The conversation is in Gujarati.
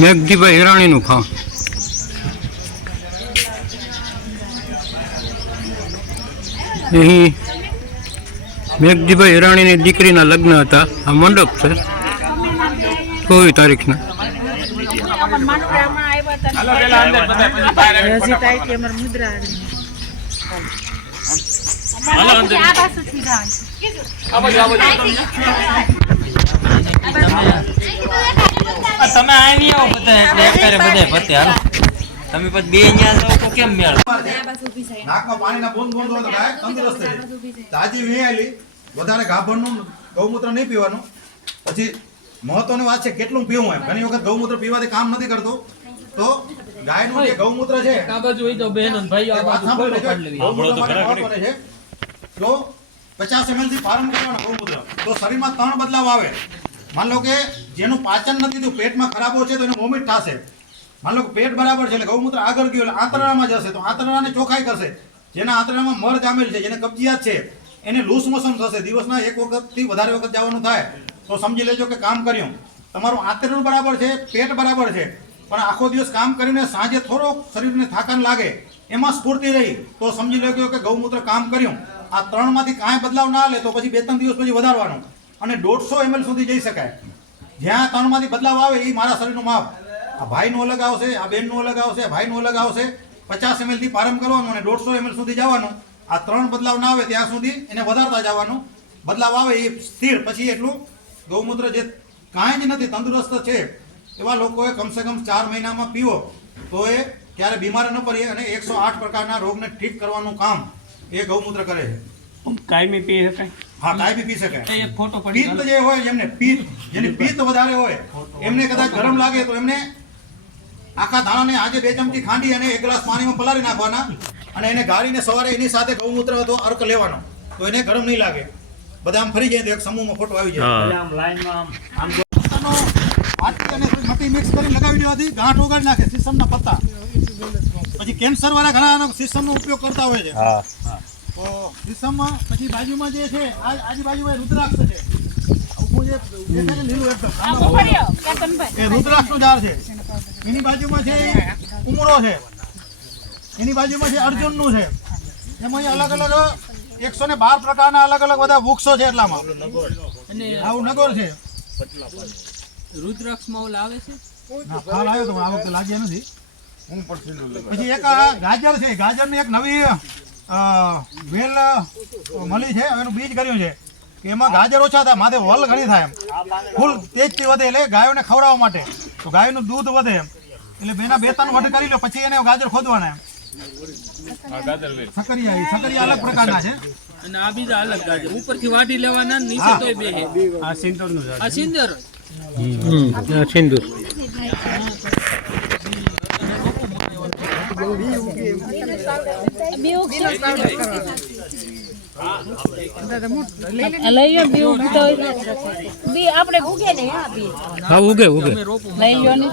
મેઘજીભાઈ હિરાણીનું ફાર્મ અહીં મેઘજીભાઈ હિરાણીની દીકરીના લગ્ન હતા. આ મંડપ છે. ચોવીસ તારીખના. આ તમે આવી આવો બધા એટલે અત્યારે બધે પતે હાલો. તમે પછી બે અહીંયા જાઓ તો કેમ મેળ? નાકમાં પાણીના બૂંદ બૂંદ હોય તો ગાય તંદુરસ્ત રહે તાજી વિયાયેલી વધારે ગાભણનું ગૌમૂત્ર નહીં પીવાનું. પછી મહત્વની વાત છે કેટલું પીવું એમ. ઘણી વખત ગૌમૂત્ર પીવાથી કામ નથી કરતું. તો ગાયનું જે ગૌમૂત્ર છે આ બાજુ હોય તો બહેન ને ભાઈઓ આ બાજુ સાંભળી ફોટો લેજો. પાડી લેવી. ગૌમૂત્ર માટે છે. તો પચાસ ml થી પ્રારંભ કરવાનો ગૌમૂત્ર. તો શરીરમાં ત્રણ બદલાવ આવે. માન લો કે જેનું પાચન નથી થયું, પેટમાં ખરાબો છે તો એને વોમિટ થશે. માન લો કે પેટ બરાબર છે એટલે ગૌમૂત્ર આગળ ગયું એટલે આંતરડામાં જશે તો આંતરડાને ચોખાઈ કરશે. જેના આંતરડામાં મર જામેલ છે, જેને કબજિયાત છે, એને લૂસ મોશન થશે. દિવસના એક વખતથી વધારે વખત જવાનું થાય, તો સમજી લેજો કે કામ કર્યું. તમારું આંતરડું બરાબર છે, પેટ બરાબર છે, પણ આખો દિવસ કામ કરીને સાંજે થોડો શરીરને થાકાન લાગે, એમાં સ્ફૂર્તિ રહી, તો સમજી લેજો કે ગૌમૂત્ર કામ કર્યું. આ ત્રણમાંથી કાંઈ બદલાવ ના લે, તો પછી બે ત્રણ દિવસ પછી વધારવાનું. અને દોઢસો એમએલ સુધી જઈ શકાય. જ્યાં ત્રણમાંથી બદલાવ આવે એ મારા શરીરનું માપ. આ ભાઈનું અલગ આવશે, આ બેનનું અલગ આવશે ભાઈનું અલગ આવશે. પચાસ એમએલથી પ્રારંભ કરવાનો અને દોઢસો એમએલ સુધી જવાનું. આ ત્રણ બદલાવ ના આવે ત્યાં સુધી એને વધારતા જવાનું. બદલાવ આવે એ સ્થિર. પછી એટલું ગૌમૂત્ર જે કાંઈ જ નથી, તંદુરસ્ત છે, એવા લોકોએ કમસે કમ ચાર મહિનામાં પીવો તો એ ક્યારે બીમાર ન પડીએ અને એકસો આઠ પ્રકારના રોગને ઠીક કરવાનું કામ એ ગૌમૂત્ર કરે છે. કાયમી પી શકાય. હા કાંઈ બી પી શકે. એક ફોટો પડી પિત્ત જે હોય એમને પિત્ત જેની પિત્ત વધારે હોય એમને કદાચ ગરમ લાગે તો એમને આખા દાણાને આજે બે ચમચી ખાંડી અને એક ગ્લાસ પાણીમાં પલાળી નાખવાના અને એને ગાળીને સવારે એની સાથે ગૌમૂત્ર તો અર્ક લેવાનો. તો એને ગરમ નહીં લાગે. બધા આમ ફરી જાય તો એક સમૂહમાં ફોટો આવી જાય. આમ લાઈનમાં આમ આમ અને મટી મિક્સ કરી લગાવી દેવાથી ગાંઠ ઓગાળી નાખે સીસમના પત્તા. પછી કેન્સર વાળા ઘણા આનો સીસમનો ઉપયોગ કરતા હોય છે. તો સીસમમાં પછી બાજુમાં જે છે આ રુદ્રાક્ષ છે. ઊભું જે દેખાય છે લીલું એકદમ એ રુદ્રાક્ષનું ઝાડ છે. એની બાજુમાં છે ઉમરો છે. એની બાજુમાં છે અર્જુનનું છે. એમાં અલગ અલગ એકસો ને બાર પ્રકારના અલગ અલગ બધા વૃક્ષો છે એટલામાં. આવું નગર છે. રુદ્રાક્ષમાં આવે છે? ફાલ આવ્યો તો આ વખતે લાગ્યા નથી. પછી એક આ ગાજર છે. ગાજરની એક નવી વેલ મળી છે એનું બીજ કર્યું છે. કે એમાં ગાજર ઓછા થાય માથે વલ ઘણી થાય એમ. ફૂલ તેજથી વધે એટલે ગાયોને ખવડાવવા માટે. તો ગાયનું દૂધ વધે એમ. એટલે બેના બે ત્રણ વઢ કરી લો પછી એને ગાજર ખોદવાના એમ. સકરિયા સકરિયા અલગ પ્રકારના છે. અને આ બીજા અલગ ગાજર. ઉપરથી વાટી લેવાના નીચે. તોય બે આ સિંદરનું આ સિંદર. આ સિંદૂર લઈ લો બી. બી આપણે ઉગે ને બી હા ઉગે ઉગે લઈ લો ને